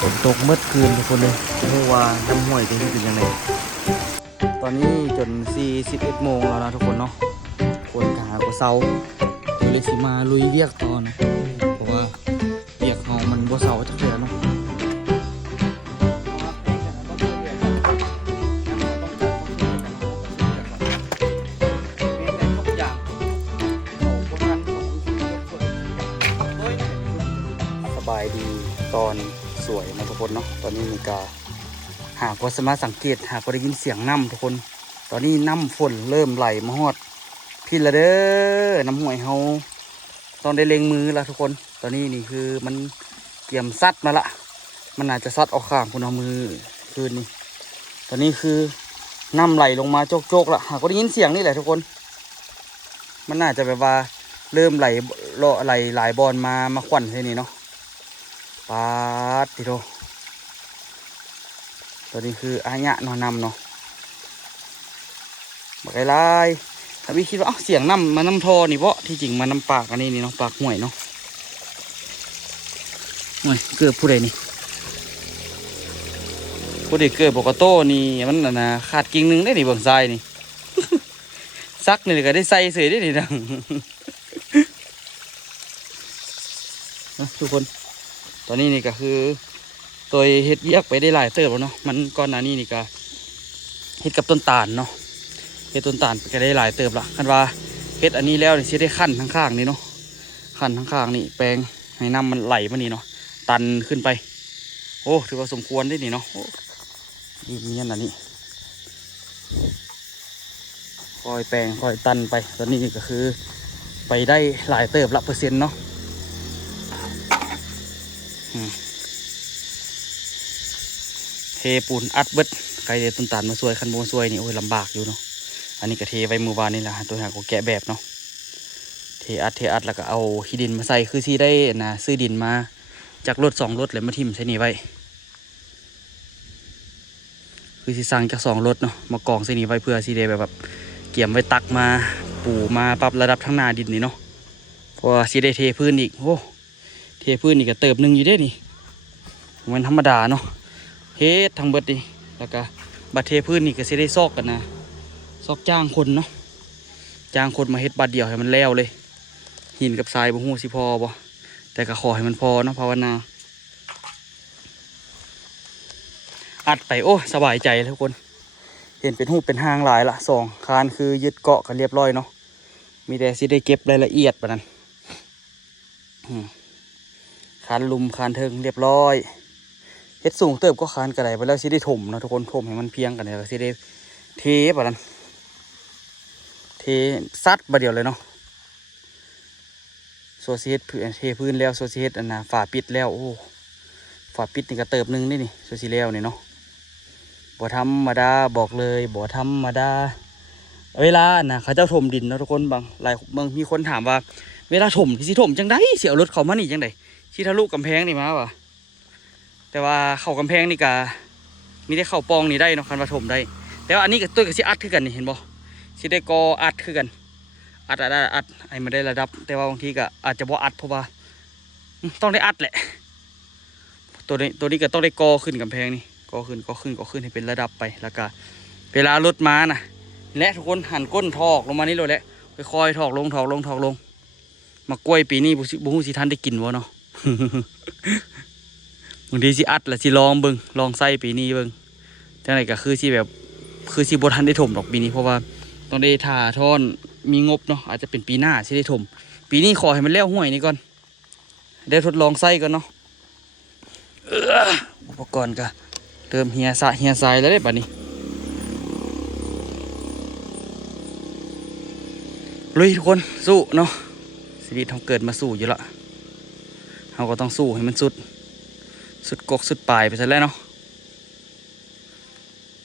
ฝนตกเมื่อคืนทุกคนเลยไม่รู้ว่าน้ำห้วยจะเป็นยังไงตอนนี้จน41โมงแล้วนะทุกคนเนาะคนหาก็เซาเลยสิมาลุยเรียกต่อนะเพราะว่าเรียกเฮามันบ่เซาจักเทื่อเนาะสบายดีตอนสวยนะทุกคนเนาะตอนนี้มีกาหากว่าสามารถสังเกตหากว่าได้ยินเสียงน้ำทุกคนตอนนี้น้ำฝนเริ่มไหลมาฮอดพี่ละเด้อน้ำห้วยเฮาต้องได้เล็งมือละทุกคนตอนนี้นี่คือมันเกี่ยมซัดมาละมันอาจจะซัดออกข้างคุณเอามือคืนนี้ตอนนี้คือน้ำไหลลงมาโจกๆละหากว่าได้ยินเสียงนี่แหละทุกคนมันน่าจะแบบว่าเริ่มไหลหลายบอลมาควันที่นี่เนาะปาดติโตตัวนี้คืออายะนอนนำเนาะบักไอ้ลายถ้าพี่คิดว่าเสียงน้ำมันน้ำทอนี่เพราะที่จริงมันน้ำปากอันนี้นี่เนาะปากห่วยเนาะห่วยเกือบผู้ใดนี่ผู้ใดเกือบปกโต้นี่มันนะขาดกิ่งหนึ่งได้นี่เบื้องซ้ายนี่ ซักนี่ก็ได้ใส่เสยได้นี่นะ ทุกคนตอนนี้นี่ก็คือตัวเฮ็ดเยียกไปได้หลายเติบแล้วเนาะมันก่อนหน้านี้นี่ก็เฮ็ดกับต้นตาลเนาะเฮ็ดต้นตาลก็ได้หลายเติบละคันว่าเฮ็ดอันนี้แล้วนี่สิได้ขั้นข้างๆนี่เนาะขั้นข้างๆนี่แปลงให้น้ำมันไหลมานี่เนาะตันขึ้นไปโอ้ถือว่าสมควรได้นี่เนาะนี่เนียนอันนี้คอยแปลงคอยตันไปตอนนี้ก็คือไปได้หลายเติบละเปอร์เซ็นต์เนาะเทปูนอัดเบิดใครเดต้นตาลมาซวยคันโบซวยนี่โอ้ยลำบากอยู่เนาะอันนี้ก็เทไว้มือวานนี่แหละตัวหางก็แกะแบบเนาะเทอัดแล้วก็เอาขี้ดินมาใส่คือที่ได้นะซื้อดินมาจากรถ2 รถเลยมาทิ่มใส่นี่ไว้คือที่สั่งจาก2 รถเนาะมากองใส่นี่ไว้เพื่อที่ได้แบบเกี่ยมไว้ตักมาปูมาปรับระดับทั้งหน้าดินนี่เนาะเพราะว่าที่ได้เทพื้นอีกโอ้เทพื้นนี่ก็เติบหนึ่งอยู่ได้นี่มันธรรมดาเนาะเฮ็ดทางเบิดดิแล้วก็บัดเทพื้นนี่ก็สิได้ซอกกันนะซอกจ้างคนเนาะจ้างคนมาเฮ็ดบัดเดียวให้มันแล้วเลยหินกับทรายบ่ฮู้สิพอบ่แต่ก็ขอให้มันพอเนาะภาวนาอัดไปโอ้สบายใจทุกคนเห็นเป็นรูปเป็นหางหลายละ2 คานคือยึดเกาะกันเรียบร้อยเนาะมีแต่สิได้เก็บรายละเอียดปะนั้นคานลุมคานเทิงเรียบร้อยเฮ็ดสูงเติบก็คานกระไดไปแล้วสิได้ถมเนาะทุกคนถมให้มันเพียงกันแล้วสิได้เทปะนั้นเทซัดมาเดียวเลยเนาะโซเซียตเทพื้นแล้วโซเซียตอันน่ะฝาปิดแล้วโอ้ฝาปิดนี่ก็เติบหนึ่งนี่นี่โซซีแล้วนี่เนาะบ่ธรรมดาบอกเลยบ่ธรรมดาเวลาน่ะเขาเจ้าถมดินเนาะทุกคนบางมีคนถามว่าเวลาถมสิถมจังไดเสียรถเขามานี่จังไดที่ทะลุกำแพงนี่มาวะแต่ว่าเข้ากำแพงนี่กะมีได้เข้าปองนี่ได้เนาะคันว่าถมได้แต่ว่าอันนี้กับตัวกับสิอัดคือกันนี่เห็นบ่สิได้กออัดคือกันอัดไอ้มันได้ระดับแต่ว่าบางทีก็อาจจะบ่อัดเพราะว่าต้องได้อัดแหละตัวนี้ก็ต้องได้กอขึ้นกำแพงนี่กอขึ้นให้เป็นระดับไปแล้วก็เวลารถม้านะและทุกคนหันก้นถอกลงมานี่เลยแหละคอยถอกลงมากล้วยปีนี้บุ้งสิท่านได้กินวะเนาะ บางทีสิอัดและสิลองเบิ่งลองไส้ปีนี้เบิ่งแต่ไหนก็คือสิแบบคือสิบ่ทันได้ถมดอกปีนี้เพราะว่าต้องได้ถ่าท่อนมีงบเนาะอาจจะเป็นปีหน้าสิได้ถมปีนี้ขอให้มันแล้วห่วยนี่ก่อนได้ทดลองไส้ก่อนเนาะอุปกรณ์ก็เติมเฮียทรายแล้วได้ป่ะนี่ลุยทุกคนสู้เนาะชีวิตเราเกิดมาสู้อยู่ละเราก็ต้องสู้ให้มันสุดกกสุดปลายไปซะแล้วเนาะ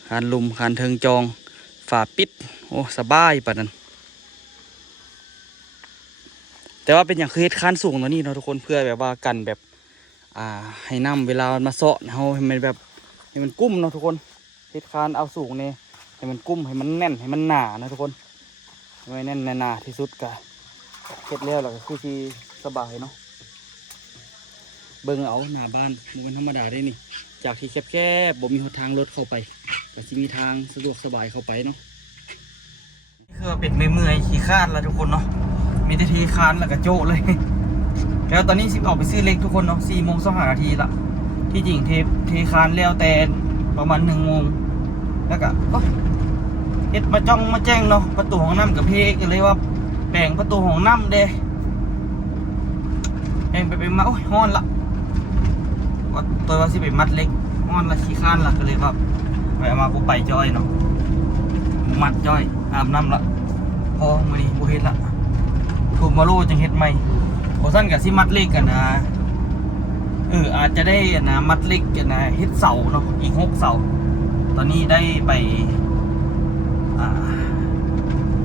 คานลุมคานเทิงจองฝาปิดโอ้สบายป่ะนั้นแต่ว่าเป็นอย่างคือเฮ็ดคานสูงตัวนี้เนาะทุกคนเพื่อแบบว่ากันแบบให้น้ำเวลามันมาเซาะเขาให้มันแบบให้มันกุ้มเนาะทุกคนเฮ็ดคานเอาสูงเนี่ยให้มันกุ้มให้มันแน่นให้มันหนานะทุกคนให้แน่นหนาที่สุดกะเฮ็ดแล้วเราก็คือที่สบายเนาะ เบิ่งเอาหน้าบ้านมันธรรมดาได้นี่จากที่แคบๆบ่มีหนทางรถเข้าไปก็สิมีทางสะดวกสบายเข้าไปเนาะนี่คือเป็ดเมื่อยขี้คร้านแล้วทุกคนเนาะมีแต่ทีคร้านแล้วก็โจ้เลย แล้วตอนนี้สิออกไปซื้อเล็กทุกคนเนาะ4:25 นาทีละที่จริงเทคานแล้วแต่ประมาณ1 โมงแล้วก็เฮ็ดมาจ้องมาแจ้งเนาะประตูห้องน้ำกับเพก็เลยว่าแบ่งประตูห้องน้ำเด้แบ่งไปมาโอ้ยฮ้อนละว่าตัวว่าสิไปมัดเล็กฮ้อนละขี้คร้านละก็เลยว่าไปเอามากูไปจ้อยเนาะมัดจ้อยอาบน้ำละพอมื้อนี้บ่เฮ็ดละถูกมาโลจังเฮ็ดใหม่บ่ซั่นก็สิมัดเล็กกันนะอาจจะได้นะมัดเล็กกันนะเฮ็ดเสาเนาะอีก6 เสาตอนนี้ได้ไป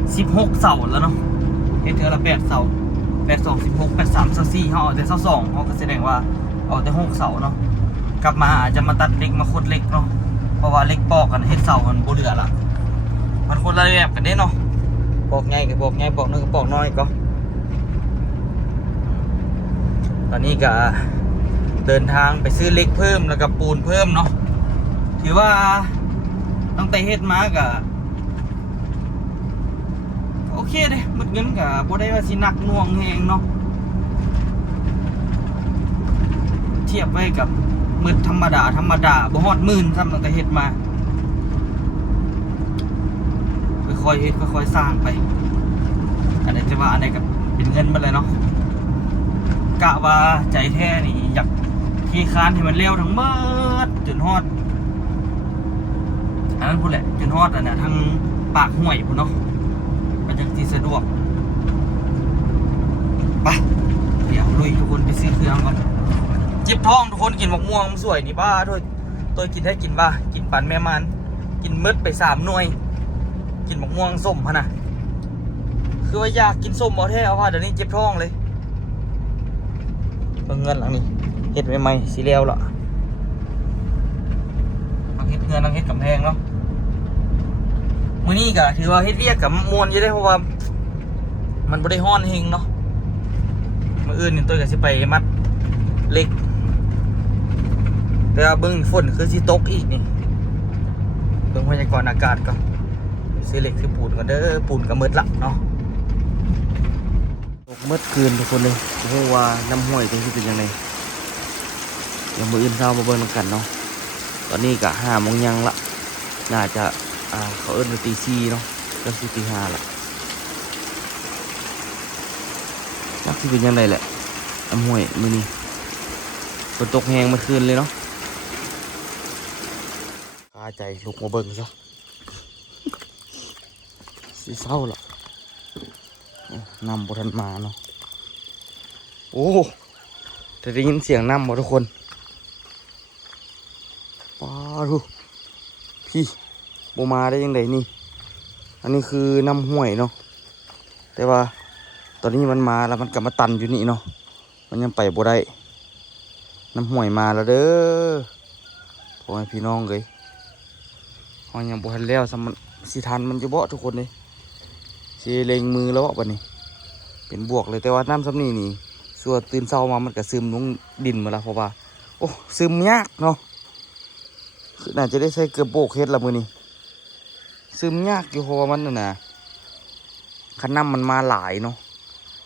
16 เสาแล้วเนาะเฮ็ดเทื่อละ8 เสา8 2 16 8 3 24เฮาเอาแต่22เฮาก็แสดงว่าเอาแต่6 เสาเนาะกลับมาอาจจะมาตัดเล็กมาขุดเล็กเนาะเพราะว่าเล็กปอกกันเฮ็ดเสามันบ่เหลือละมันคนละแบบกันเด้เนาะปอกใหญ่กับปอกใหญ่ปอกน้อยกับปอกน้อยก็ตอนนี้ก็เดินทางไปซื้อเหล็กเพิ่มแล้วก็ปูนเพิ่มเนาะถือว่าตั้งแต่เฮ็ดมาก็โอเคเลยหมดเงินก็บ่ได้ว่าสิหนักหน่วงแฮงเนาะเทียบไว้กับมืดธรรมดาบ่ฮอด10,000ซ้ำตั้งแต่เฮ็ดมาค่อยๆเฮ็ดค่อยๆสร้างไปอันไหนจะว่าอันไหนก็เป็นเงินมาเลยเนาะกะว่าใจแท้นี่อยากขี้คร้านให้มันเร็วทั้งเบิดจนฮอดอันนั้นพูดแหละจนฮอดอันน่ะทั้งปากห้วยพุ่นเนาะมันจังสิสะดวกไปเดี๋ยวลุยทุกคนไปซื้อเครื่องก่อนเจ็บท้องทุกคนกินมะม่วงมันสวยนี่บ้าด้วยตัวกินได้กินบ้ากินปันแม่มันกินมืดไป3 หน่วยกินมะม่วงส้มพะนะคือว่าอยากกินส้มเอาแท้เอาว่าเดี๋ยวนี้เจ็บท้องเลยเงินหลังนี้เฮ็ดใหม่ๆสีเลียวละมาเฮ็ดเงินลังเฮ็ดกำแพงเนาะมื้อนี้ก็ถือว่าเฮ็ดเวียกกับมวนอยู่ได้เพราะว่ามันบ่ได้ฮ้อนเฮงเนาะมื้ออื่นนี่ตัวก็สิไปมัดเหล็กแต่ว่าเบิ่งฝนคือสิตกอีกนี่เบิ่งพยากรณ์อากาศก่อนซื้อเหล็กซื้อปูนกันเด้อปูนก็มืดละเนาะตกมืดคืนทุกคนเลยเพราะว่าน้ำห้วยจังสิเป็นยังไงยังมืออื่นเช้ามาเบิ่งกันเนาะตอนนี้ก็5 โมงยังละน่าจะเขาเอิ้นว่าตี 4เนาะก็สิตี 5ละจักสิเป็นยังไงแหละน้ำห้วยมื้อนี้ฝนตกแห้งเมื่อคืนเลยเนาะคาใจลุกมาเบิ่งซะสิเศร้าละนำบ่ทันมาเนาะโอ้จะได้ยินเสียงน้ำบ่ทุกคนป้าดูพี่โบมาได้ยังไงนี่อันนี้คือน้ำห้วยเนาะแต่ว่าตอนนี้มันมาแล้วมันกลับมาตันอยู่นี่เนาะมันยังไปบ่ได้น้ำห้วยมาแล้วเด้อพ่อแม่พี่น้องเลยห้องยังบ่ทันแล้วสมันสิทันมันจะเบาทุกคนเลยสิเล็งมือแล้ววันนี้เป็นบวกเลยแต่ว่าน้ำซ้ำนี่ส่วนตื่นเช้ามามันก็ซึมลงดินมาแล้วเพราะว่าโอ้ซึมยากเนาะคือน่าจะได้ใช้เกลือโบกเฮ็ดละมือนี่ซึมยากอยู่เพราะว่ามันน่ะคันน้ำมันมาหลายเนาะ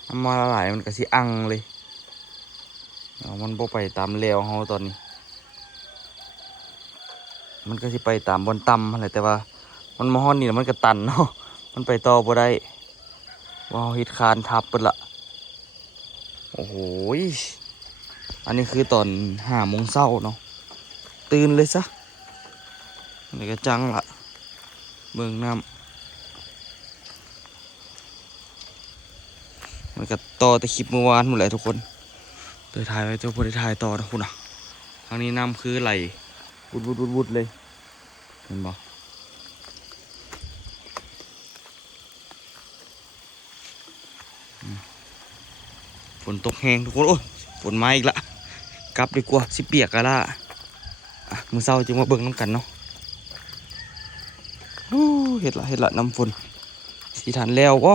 น้ำมาหลายมันก็สิอังเลยมันบ่ไปตามแนวเฮาตอนนี้มันก็สิไปตามบนต่ำอะไรแต่ว่ามันมาฮ้อนนี่มันก็ตันเนาะมันไปต่อบ่ได้ว้าวเฮ็ดคานทับเปิดละโอ้โหอันนี้คือตอน5 โมงเช้าเนาะตื่นเลยซะนี่ก็จังละเบิ่งน้ำมันก็ต่อแต่คลิปเมื่อวานหมดเลยทุกคนเดี๋ยวถ่ายไว้เจ้าพอได้ถ่ายต่อนะคุณอ่ะทางนี้น้ำคือไหลวุดเลยเห็นบ่ฝนตกแห้งทุกคนโอ้ยฝนมาอีกละกลับดีกว่าสิเปียกกันละมือเศร้าจึงมาเบิ่งน้ำกันเนาะเห็ดละน้ำฝนสีทันแล้วก็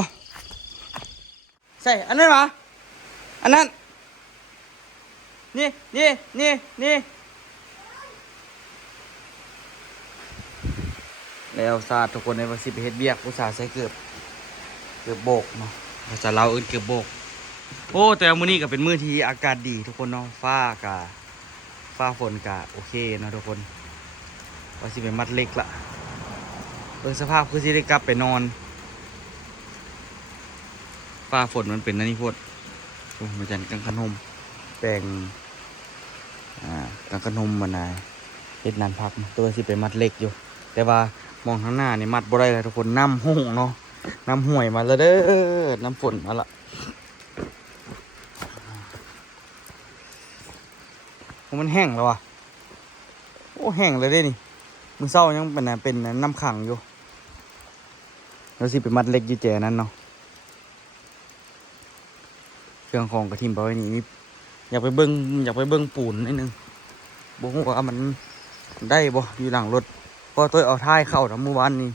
ใช่อันนั้นปะอันนั้น นี่นี่นี่นี่แล้วซาทุกคนในวันสิบเฮ็ดเบียกอุตส่าห์ใส่เกือบโบกเนาะภาษาลาวเกือบโบกโอ้แต่มื้อนี้ก็เป็นมื้อที่อากาศดีทุกคนเนาะฟ้าฝนกะโอเคเนาะทุกคนว่าสิเป็นมัดเล็กละสภาพคือสิได้กลับไปนอนฟ้าฝนมันเป็นนั่นนี่พดโอ้มาจันกังขนมแปลงกังขนมมันเฮ็ดนานพักตัวสิไปมัดเล็กอยู่แต่ว่ามองข้างหน้านี่มัดบ่ได้เลยทุกคนน้ำหุ่งเนาะน้ำห่วยมาแล้วเด้อน้ำฝนมาละมันแห้งแล้วอ่ะโอ้แห้งเลยเด้นี่มือเศร้ายังเป็นน้ำขังอยู่แล้วสิไปมัดเล็กอยู่แจนั้นเนาะเครื่องของกระทิมไปไว้นี่อยากไปเบิ้งปูนนิดนึงบอกว่ามันได้บ่อยู่หลังรถก็ตัวเอาท้ายเข้าทั้งเมื่อวานนี้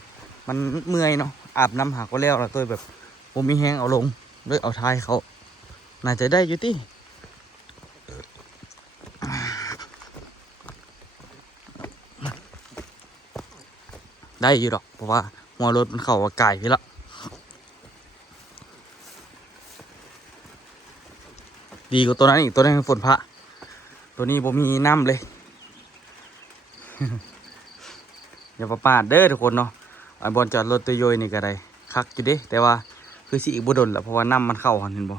มันเมื่อยเนาะอาบน้ำหาก็แล้วตัวแบบผมมีแห้งเอาลงด้วยเอาท้ายเขาน่าจะได้อยู่ที่ได้อยู่ดอกเพราะว่าหัวรถมันเข้าไก่พี่ละดีกว่าตัวนั้นอีกตัวนั้นฝนพระตัวนี้ผมมีน้ำเลย อย่าประมาทเด้อทุกคนเนาะไอ้บอลจอดรถตัวโยยนี่ก็ได้คักอยู่เด้แต่ว่าคือสิอีกบุดนแหละเพราะว่าน้ำมันเข้าหันเห็นบ่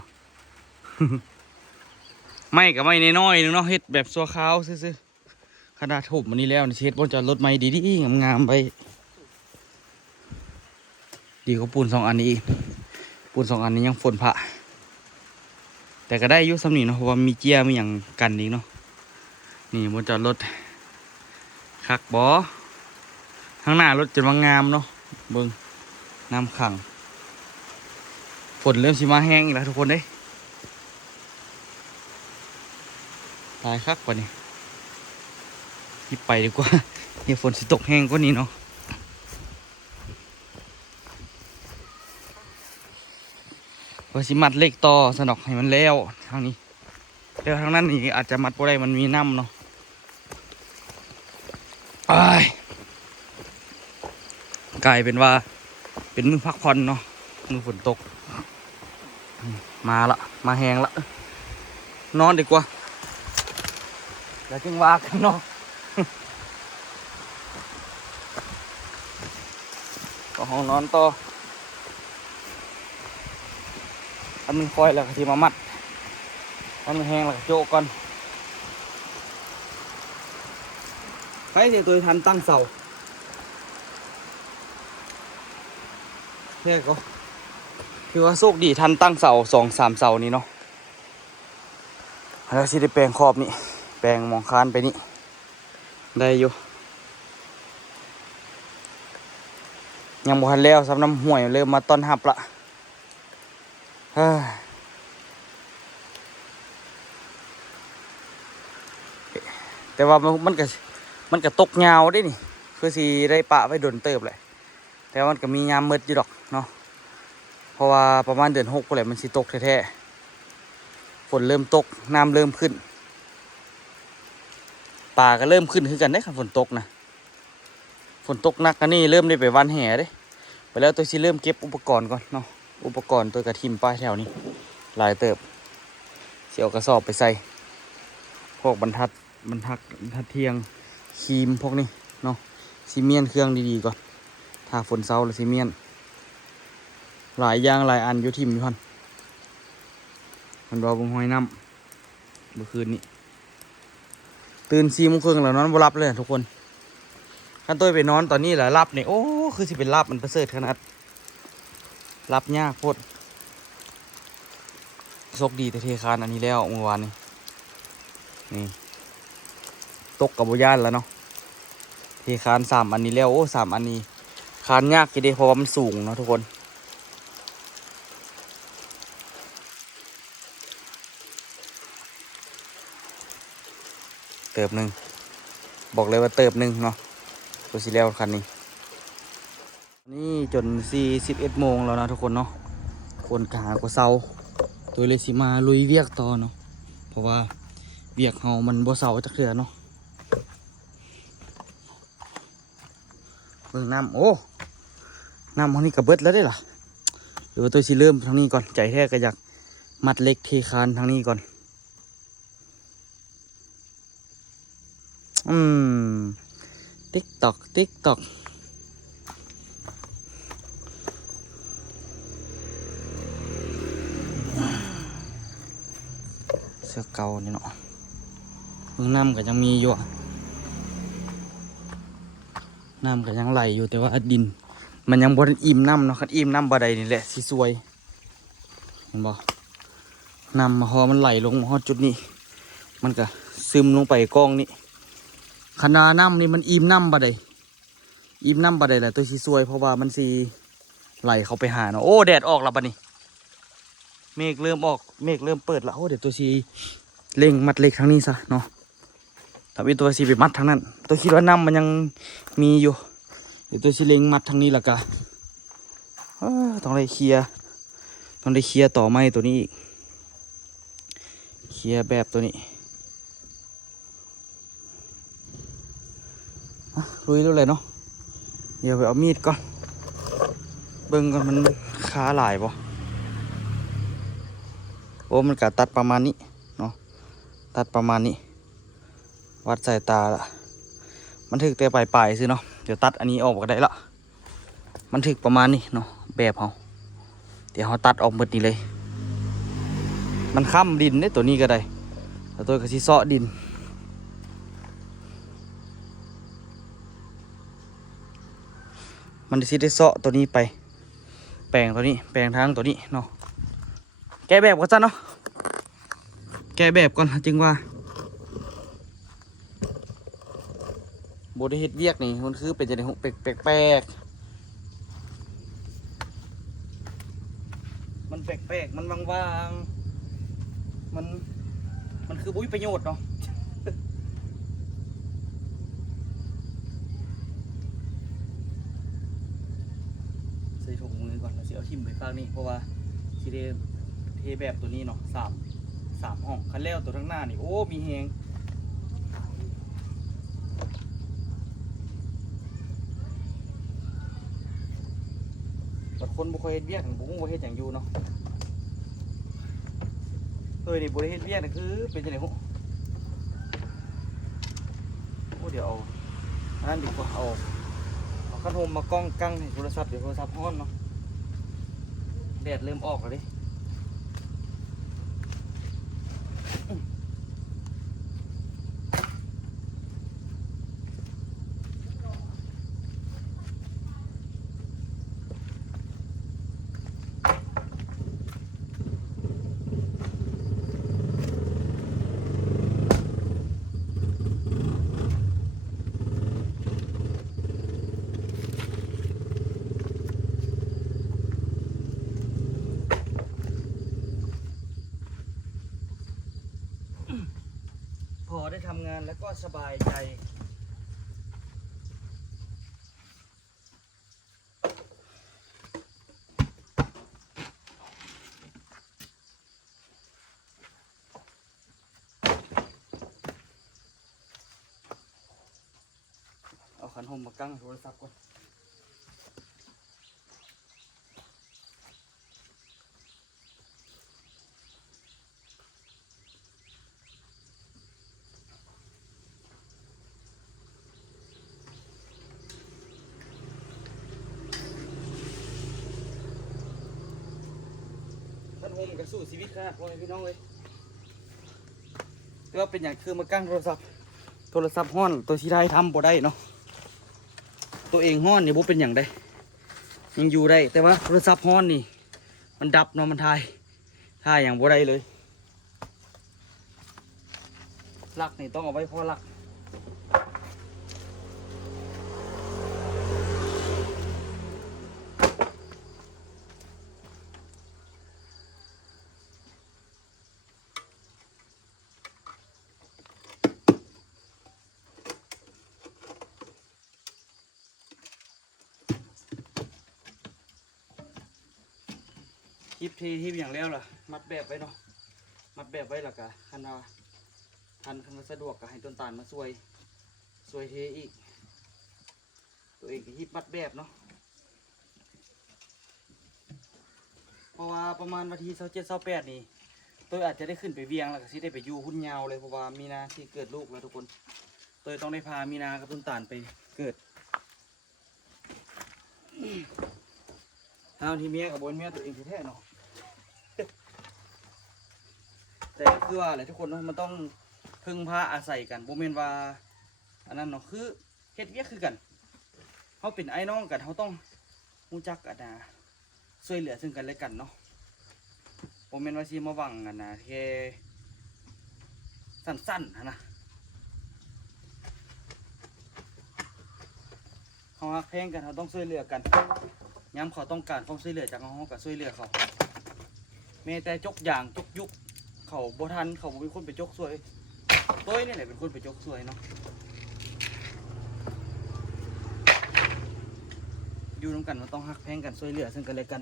ไม่กับไม่น้อยๆนึงเนาะเฮ็ดแบบซัวขาวซื่อๆขนาดถมมันนี้แล้วนี่เฮ็ดบอลจอดรถใหม่ดีๆงามๆไปดีกว่าปูน2 อันนี้อีกปูน2 อันนี้ยังฝนพระแต่ก็ได้อยุ่สำนีเนาะเพราะว่ามีเจียมีอย่างกันอีกเนาะนี่บนจอดรถคักบอข้างหน้ารถจะมางามเนาะเบิ้งน้ำขังฝนเริ่มสิมาแห้งอีกแล้วทุกคนเด้ตายคักกว่านี้ที่ไปดีกว่าเดี๋ยวฝนสิตกแห้งกว่านี้เนาะว่าสิมัดเล็กต่อสนอกให้มันแล้วทางนี้แต่ทางนั้นนี่อาจจะมัดบ่ได้มันมีน้ำเนาะกลายเป็นว่าเป็นมือพักผ่อนเนาะมือฝนตกมาละมาแห้งละนอนดีกว่าแล้วจึงว่ากันเนาะ ก็ห้องนอนต่อถ้ามันคอยแล้วก็ทีมามัดถ้ามันแห้งแล้วก็โจกก่อนใครเสียตัวทันตั้งเสาเท่ก็คือว่าโชคดีทันตั้งเสา2-3 เสานี้เนาะแล้วสิได้แปลงขอบนี่แปลงมองคานไปนี่ได้อยู่ยังบ่ทันแล้วสำน้ำห่วยเริ่มมาต้อนรับละแต่ว่ามันก็ตกยาวได้นี่คือสิได้ปะไว้โดนเติบเลยแต่มันก็มียามมืดอยู่ดอกเนาะเพราะว่าประมาณเดือน6ก็แหละมันสิตกแท้ๆฝนเริ่มตกน้ำเริ่มขึ้นป่าก็เริ่มขึ้นคือกันได้ค่ะฝนตกนะฝนตกหนักกันนี่เริ่มได้ไปวันแห่เด้ไปแล้วตัวสิเริ่มเก็บอุปกรณ์ก่อนเนาะอุปกรณ์ตัวกระทิมป้ายแถวนี้หลายเติบเสี่ยวกระสอบไปใส่พวกบรรทัดเทียงครีมพวกนี้เนาะซีเมนต์เครื่องดีๆก่อนถ้าฝนเซาหรือซีเมนต์หลายอย่างหลายอันอยู่ทิมอยู่พันมันรอบงหอยน้ำเมื่อคืนนี้ตื่น4 โมงครึ่งแล้วนอนบ่หลับเลยทุกคนขั้นต้นไปนอนตอนนี้แหละหลับเนี่ยโอ้คือสิเป็นหลับมันประเสริฐขนาดหลับยากโคตรโชคดีแต่เทคานอันนี้แล้วเมื่อวานนี่ตกกับบุญญาณแล้วเนาะเทคาน3 อันนี้แล้วโอ้3 อันนี้คานยากกี่เดีเพราะว่ามันสูงเนาะทุกคนเติบหนึ่งบอกเลยว่าเติบหนึ่งเนาะตัวสีแล้วคันนี้นี่จน41 โมงแล้วนะทุกคนเนาะคนกหากว่าเซาตัวเลยสิมาลุยเวียกต่อเนาะเพราะว่า เวียกเฮามันบ่เซาจักเทื่อเนาะเบิ่งน้ำโอ้น้ำเฮานี่ก็เบิดแล้วได้ล่ะเดี๋ยวตัวสิเริ่มทางนี้ก่อนใจแท้ก็อยากมัดเล็กเทคานทางนี้ก่อนติ๊กตอกติ๊กตอกเสื้อเก่านี่เนาะเบิ่งน้ำก็ยังมีอยู่น้ำก็ยังไหลอยู่แต่ว่าดินมันยังบ่ทันอิ่มน้ำเนาะคันอิ่มน้ำบ่ได้นี่แหละสิซวยเห็นบ่น้ำพอมันไหลลงมาฮอดจุดนี้มันก็ซึมลงไปกองนี้ขนาดน้ำนี่มันอิ่มน้ำบ่ได้อิ่มน้ำบ่ได้แหละตัวสิซวยเพราะว่ามันสิไหลเข้าไปหาเนาะโอ้แดดออกแล้วบัดนี้เมฆเริ่มออกเมฆเริ่มเปิดแล้วโอ้เดี๋ยวตัวสิเร่งมัดเล็กทางนี้ซะเนาะถ้าเป็นตัวสิไปมัดทางนั้นตัวคิดว่าน้ำมันยังมีอยู่เดี๋ยวตัวสิเร่งมัดทางนี้แล้วก็ต้องได้เคลียร์ต่อไม้ตัวนี้อีกเคลียร์แบบตัวนี้ลุยแล้วเลยเนาะเดี๋ยวไปเอามีดก่อนเบิ่งก่อนมันค้าหลายบ่โอ้มันกะตัดประมาณนี้เนาะตัดประมาณนี้วัดสายตาละมันถึกแต่ปลายๆสิเนาะเดี๋ยวตัดอันนี้ออกก็ได้ละมันถึกประมาณนี้เนาะแบบเขาเดี๋ยวเขาตัดออกหมดนี่เลยมันค้ำดินได้ตัวนี้ก็ได้แต่ตัวก็สิเซาะดินมันสิได้เซาะตัวนี้ไปแปลงตัวนี้แปลงทางตัวนี้เนาะแกะแบบก่อนซะเนาะแกะแบบก่อนจึงว่าโบได้เฮ็ดเวียกนี่มันคือเป็นจังได๋แปลกมันแปลกมันว่างๆมันคือบ่มีประโยชน์เนาะใส่ถุงมือก่อนเราสิเอาทิ่มไปข้างนี้เพราะว่าสิได้เทแบบตัวนี้เนาะสามห้องคันแล้วตัวข้างหน้านี่โอ้มีแฮงแต่คนบ่ค่อยเฮ็ดเวียกบ่ฮู้ว่าเฮ็ดหยังอยู่เนาะตัวนี้บ่ได้เฮ็ดเวียกนี่คือเป็นจังได๋ฮู้โอ้เดี๋ยวเอาอันนั้นดีกว่าเอาคันโฮมมากล้องกั้งให้โทรศัพท์เดี๋ยวโทรศัพท์ร้อนเนาะแดดเริ่มออกแล้วดิพอได้ทำงานแล้วก็สบายใจเอาขันห่มมากั้งโทรศัพท์ก่อนขันห่มกับสู้ชีวิตค่ะพ่อแม่พี่น้องเลยแต่ว่าเป็นอย่างคือมากั้งโทรศัพท์ห้อนตัวที่ได้ทำบ่ได้เนาะตัวเองห้อนนี่บ่เป็นอย่างใดยังอยู่ได้แต่ว่าโทรศัพท์ห้อนนี่มันดับเนาะมันถ่ายอย่างบ่ได้เลยลักนี่ต้องเอาไว้พอลักคลิปทีอย่างแล้วล่ะมัดแบบไว้เนาะมัดแบบไว้แล้วก็คันว่า ทันคันว่าสะดวกก็ให้ต้นตาลมาช่วยเทอีกตัวเองก็ฮิบมัดแบบเนาะเพราะว่าประมาณวันที่27-28นี่ตัวอาจจะได้ขึ้นไปเวียงแล้วก็สิได้ไปอยู่หุ่นยาวเลยเพราะว่ามีนาที่เกิดลูกแล้วทุกคนตัวต้องได้พามีนากับต้นตาลไปเกิดเอาที่เมียกับบนเมียตัวเองแท้ๆเนาะแต่คือว่าอะไรทุกคนเนาะมันต้องพึ่งพาอาศัยกันโมเมนว่าอันนั้นเนาะคือเฮ็ดเวียกคือกันเขาเป็นไอ้น้องกันเขาต้องรู้จักกันนะช่วยเหลือซึ่งกันและกันเนาะโมเมนว่าซีมาหวังกันนะแค่สั้นๆนะเขาฮักแพงกันเขาต้องช่วยเหลือกันย้ำเขาต้องการความช่วยเหลือจากเขาก็ช่วยเหลือเขาแม้แต่จกอย่างจกยุกเขาบ่ทันเขาบ่เป็นคนไปจกสวยตัวนี่แหละเป็นคนไปจกสวยเนาะอยู่ร่วมกันมันต้องฮักแพงกันช่วยเหลือซึ่งกันและกัน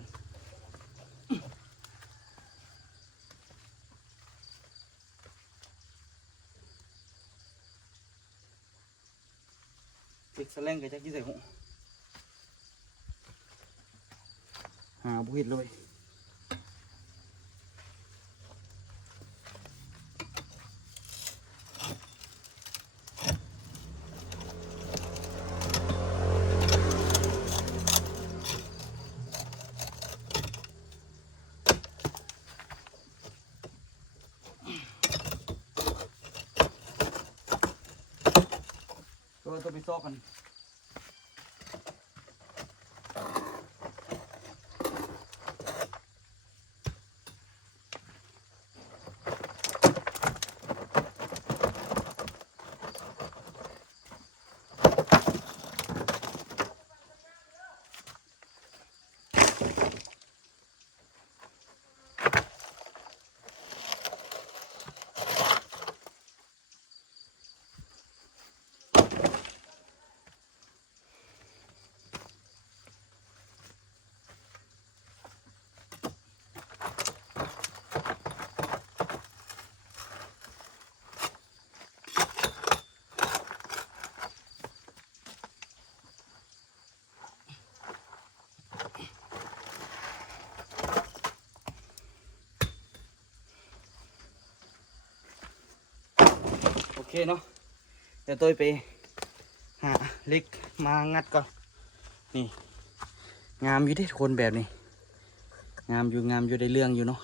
ติดแสลงกับจักที่ใส่หูหาบุหิดเลยตัวไปซอกกันโอเคเนาะเดี๋ยวตัวไปหาเล็กมางัดก่อนนี่งามอยู่ที่คนแบบนี้งามอยู่ได้เรื่องอยู่เนาะ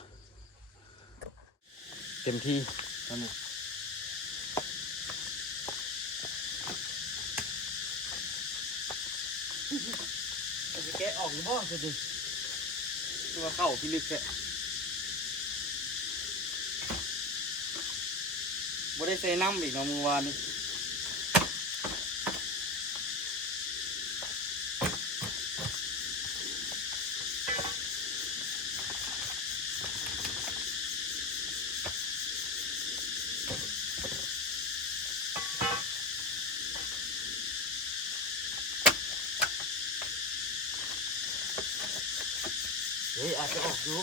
เต็มที่ตอนนี้จะแกะออกหรือเปล่าสิตัวเข้าพี่ลึกแค่บ่ได้ใส่น้ำอีกเนาะเมื่อวานนี้เฮ้ยอาจจะออกอยู่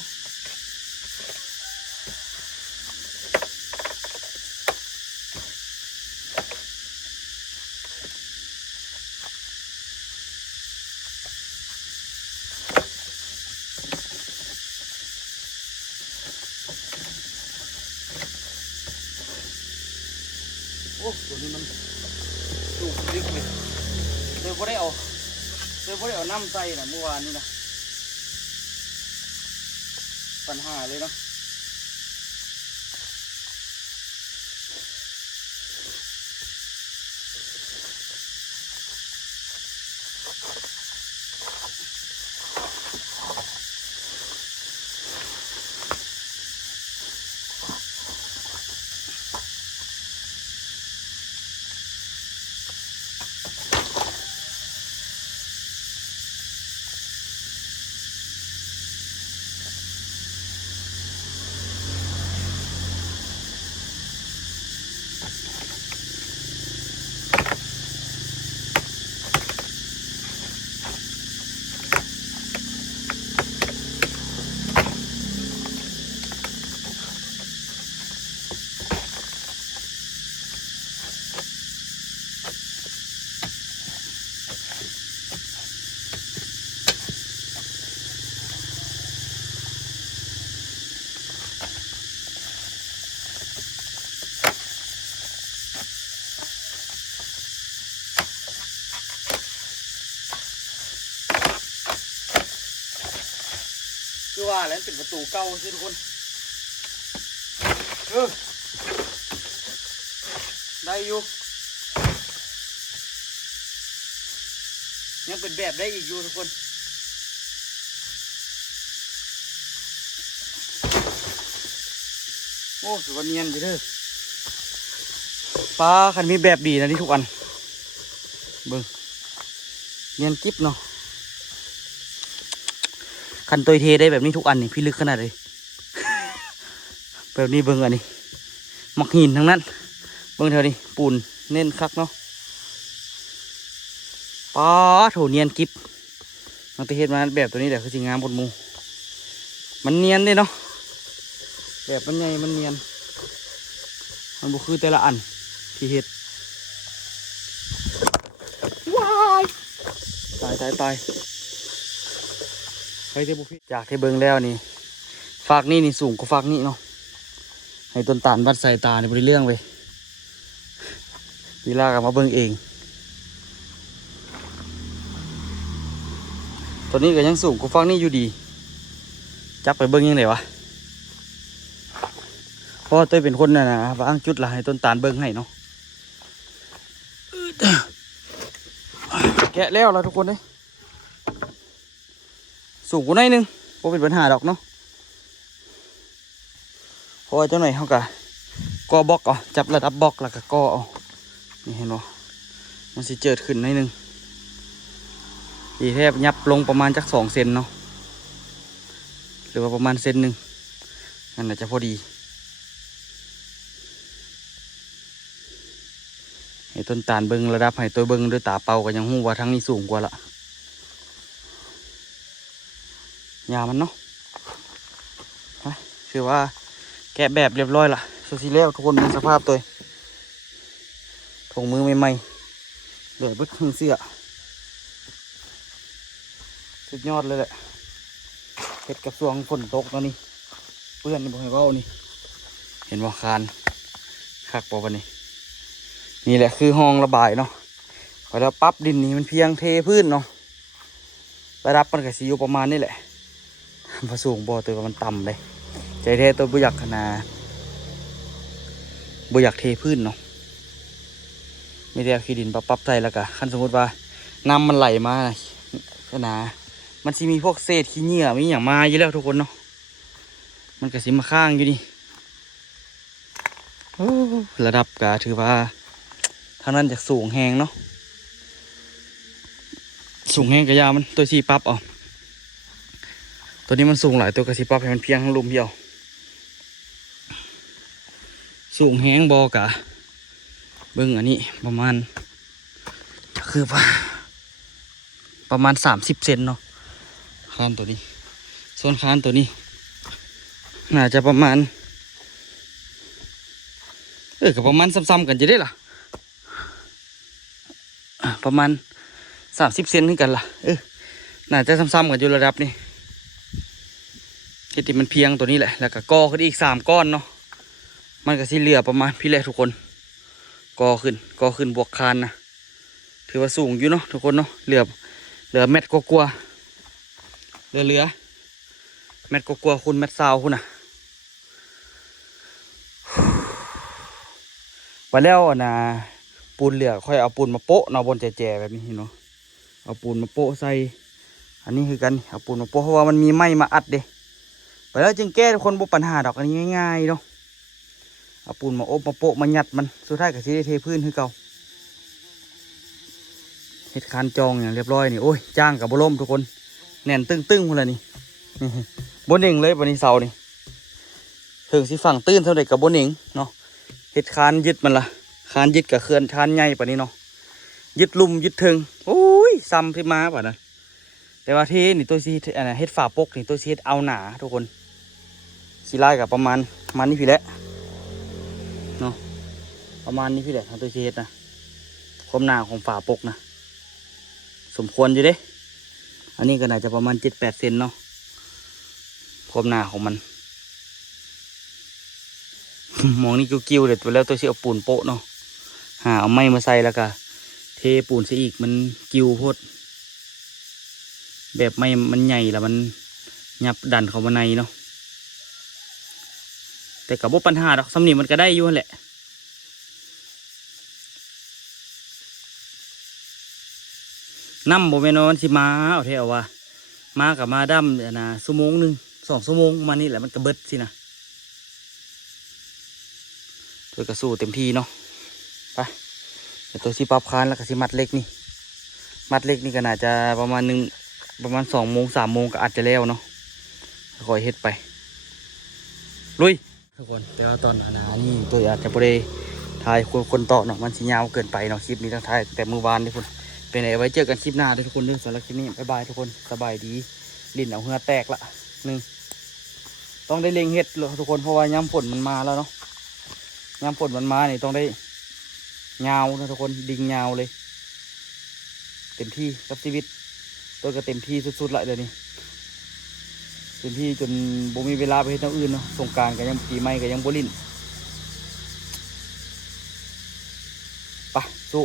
โอ้ตัวนี้มันสูงลึกเลยเดี๋ยวบ่ได้เอาน้ำใส่นะเมื่อวานนี้นะปัญหาเลยเนาะ คือว่าแล้วเป็นประตูเก่าสิทุกคนได้อยู่ยังเป็นแบบได้อีกอยู่ทุกคนโอ้ถือว่าเนียนอยู่เด้อฟ้าคันมีแบบดีนะนี่ทุกอันเบิ่งเนียนกิ๊บเนาะคันตัวเทได้แบบนี้ทุกอันนี่พี่ลึกขนาดเลย แบบนี้เบิ่งอันนี้หมักหินทั้งนั้นเบิ่งเท่านี้ปูนเน้นคักเนาะป้าโถเนียนกิ๊บมันไปเฮ็ดมาแบบตัวนี้แหละคือสิงามบนมูมันเนียนเด้เนาะแบบมันใหญ่มันเนียนมันบุคือแต่ละอันที่เฮ็ดว้ายตายไปเทบุฟจากที่เบิ่งแล้วนี่ฟากนี่สูงกว่าฟากนี่เนาะให้ต้นตาลวัดสายตาในบริเรื่องไปวีลากลับมาเบิ่งเองตัวนี้ก็ยังสูงกว่าฟากนี่อยู่ดีจักไปเบิ่งยังไงวะเพราะตัวเป็นคนน่ะนะวางจุดละให้ต้นตาลเบิ่งให้เนาะแกะแล้วล่ะทุกคนเลยสูงกว่าหน่อยนึงพอเป็นปัญหาดอกเนาะเพราะว่าเจ้าหน่อยเขากะก่อบล็อกเอาจับระดับบล็อกแล้วก็ก่อเอานี่เห็นบ่มันสิเจิดขึ้นหน่อยนึงดีแทบยับลงประมาณจัก2 เซนเนาะหรือว่าประมาณ1 เซนนั่นน่าจะพอดีให้ต้นตาลเบิ่งระดับให้ตัวเบิ่งด้วยตาเปล่าก็ยังหู้ว่าทั้งนี้สูงกว่าละยามันเนาะคือว่าแกะแบบเรียบร้อยละสุดที่แล้วทุกคนเป็นสภาพตัวถุงมือใหม่ๆเหลือบึ้งเสื้อสุดยอดเลยแหละเห็ดกับสวงฝนตกตอนนี้เปื้อนบอกให้เบ้านี่เห็นว่าคานคักปะวันนี้นี่แหละคือห้องระบายเนาะพอเราปรับดินนี่มันเพียงเทพื้นเนาะระดับมันก็สิอยู่ประมาณนี้แหละพอสูงบ่ตัวมันต่ำเลยใจแท้ตัวบุยักขนาบุยักเทพื้นเนาะไม่ได้ขี้ดินปรับใจแล้วก็ขั้นสมมติว่าน้ำมันไหลมาขนามันสิมีพวกเศษขี้เหงื่อมีอย่างมาอยู่แล้วทุกคนเนาะมันก็สิมาข้างอยู่นี่ระดับก็ถือว่าทางนั้นจากสูงแหงเนาะสูงแหงกระยามันตัวสีปั๊บอ๋อตัวนี้มันสูงหลายตัวกระสีปั๊บให้มันเพียงทั้งลุมเดียวสูงแหงบอกะเบิ้งอันนี้ประมาณคือประมาณ30 เซนเนาะคานตัวนี้ส่วนคานตัวนี้น่าจะประมาณกับประมาณซ้ำๆกันจะได้ล่ะประมาณ30 เซนขึ้นกันล่ะน่าจะซ้ำๆกันอยู่ระดับนี้ที่มันเพียงตัวนี้แหละแล้วก็ก่อขึ้นอีก3 ก้อนเนาะมันก็สิเหลือประมาณพี่แหละทุกคนก่อขึ้นบวกคานนะถือว่าสูงอยู่เนาะทุกคนเนาะเหลือเม็ดกลัวเหลือเม็ดกลัวคุณเม็ดซาวคุณน่ะวันแล้วนะปูนเหลือค่อยเอาปูนมาโปะเนาะบนแจแบบนี้เนาะเอาปูนมาโปะใส่อันนี้คือกันเอาปูนมาโปะเพราะว่ามันมีไม้มาอัดเด้ไปแล้วจึงแก้ทุกคนบ่ปัญหาดอกอันนี้ง่ายๆเนาะเอาปูนมาอบมาโปะมายัดมันสุดท้ายก็สิได้เทพื้นคือเก่าเฮ็ดคานจองอย่างเรียบร้อยนี่โอ้ยจ้างกับบ่ล่มทุกคนแน่นตึ้งๆพุ่นละนี่บนเองเลยวันนี้เสาร์นี่ถึงสิฝั่งตื้นเท่าใดกับบนเองเนาะเฮ็ดคานยึดมันละคานยึดกับเขื่อนคานใหญ่ปะนี้เนาะยึดลุ่มยึดเทิงโอ้ยซ้ำที่มาป่ะนะแต่ว่าเทนี่ตัวซีเฮ็ดฝาปกนี่ตัวซีเฮ็ดเอาหนาทุกคนสีลายกับประมาณนี้พี่แหละเนาะประมาณนี้พี่แหละตัวซีเฮ็ดนะความหนาของฝาปกนะสมควรอยู่เด้อันนี้ก็น่าจะประมาณ7-8 เซนเนาะความหนาของมันมองนี่กิ้วๆเด็ดไปแล้วตัวซีเอาปูนโปะเนาะเอาไม้มาใส่แล้วก็เทปูนซะอีกมันกิ้วโพดแบบไม้มันใหญ่แล้วมัน ยับดันเข้ามาในเนาะแต่กับบ่ปัญหาดอกสำนีมันก็ได้อยู่นั่นแหละน้ำบ่แม่นว่ามันสิมาเอาแท้ว่ามากับมาดำนะชั่วโมงหนึ่ง2 ชั่วโมงมานี่แหละมันก็เบิดสินะตัวกระสู้เต็มที่เนาะไปเดี๋ยวตัวสิปรับคานแล้วก็สิมัดเล็กนี่มัดเล็กนี่ก็น่าจะประมาณ2 โมง 3 โมงก็อาจจะแล้วเนาะค่อยเฮ็ดไปลุยทุกคนแต่ว่าตอนหนานี่ตัวอาจจะบ่ได้ถ่ายคนต่อเนาะมันสิยาวเกินไปเนาะคลิปนี้ต้องถ่ายแต่มื้อวานนี่พุ่นเป็นไงไว้เจอกันคลิปหน้าด้วยทุกคนเด้อสำหรับคลิปนี้บ๊ายบายทุกคนสบายดีลิ้นเอาเหงื่อแตกละต้องได้เล็งเฮ็ดเลยทุกคนเพราะว่าย้ำฝนมันมาแล้วเนาะย้ำฝนมันมานี่ต้องได้ยาวนะทุกคนดิ่งยาวเลยเต็มที่กับชีวิตตัวก็เต็มที่สุดๆละเดี๋ยวนี้เต็มที่จนบ่มีเวลาไปเฮ็ดอย่างอื่นเนาะสงกรานต์ก็ยังปีใหม่ก็ยังบ่ลิ้นไปสู้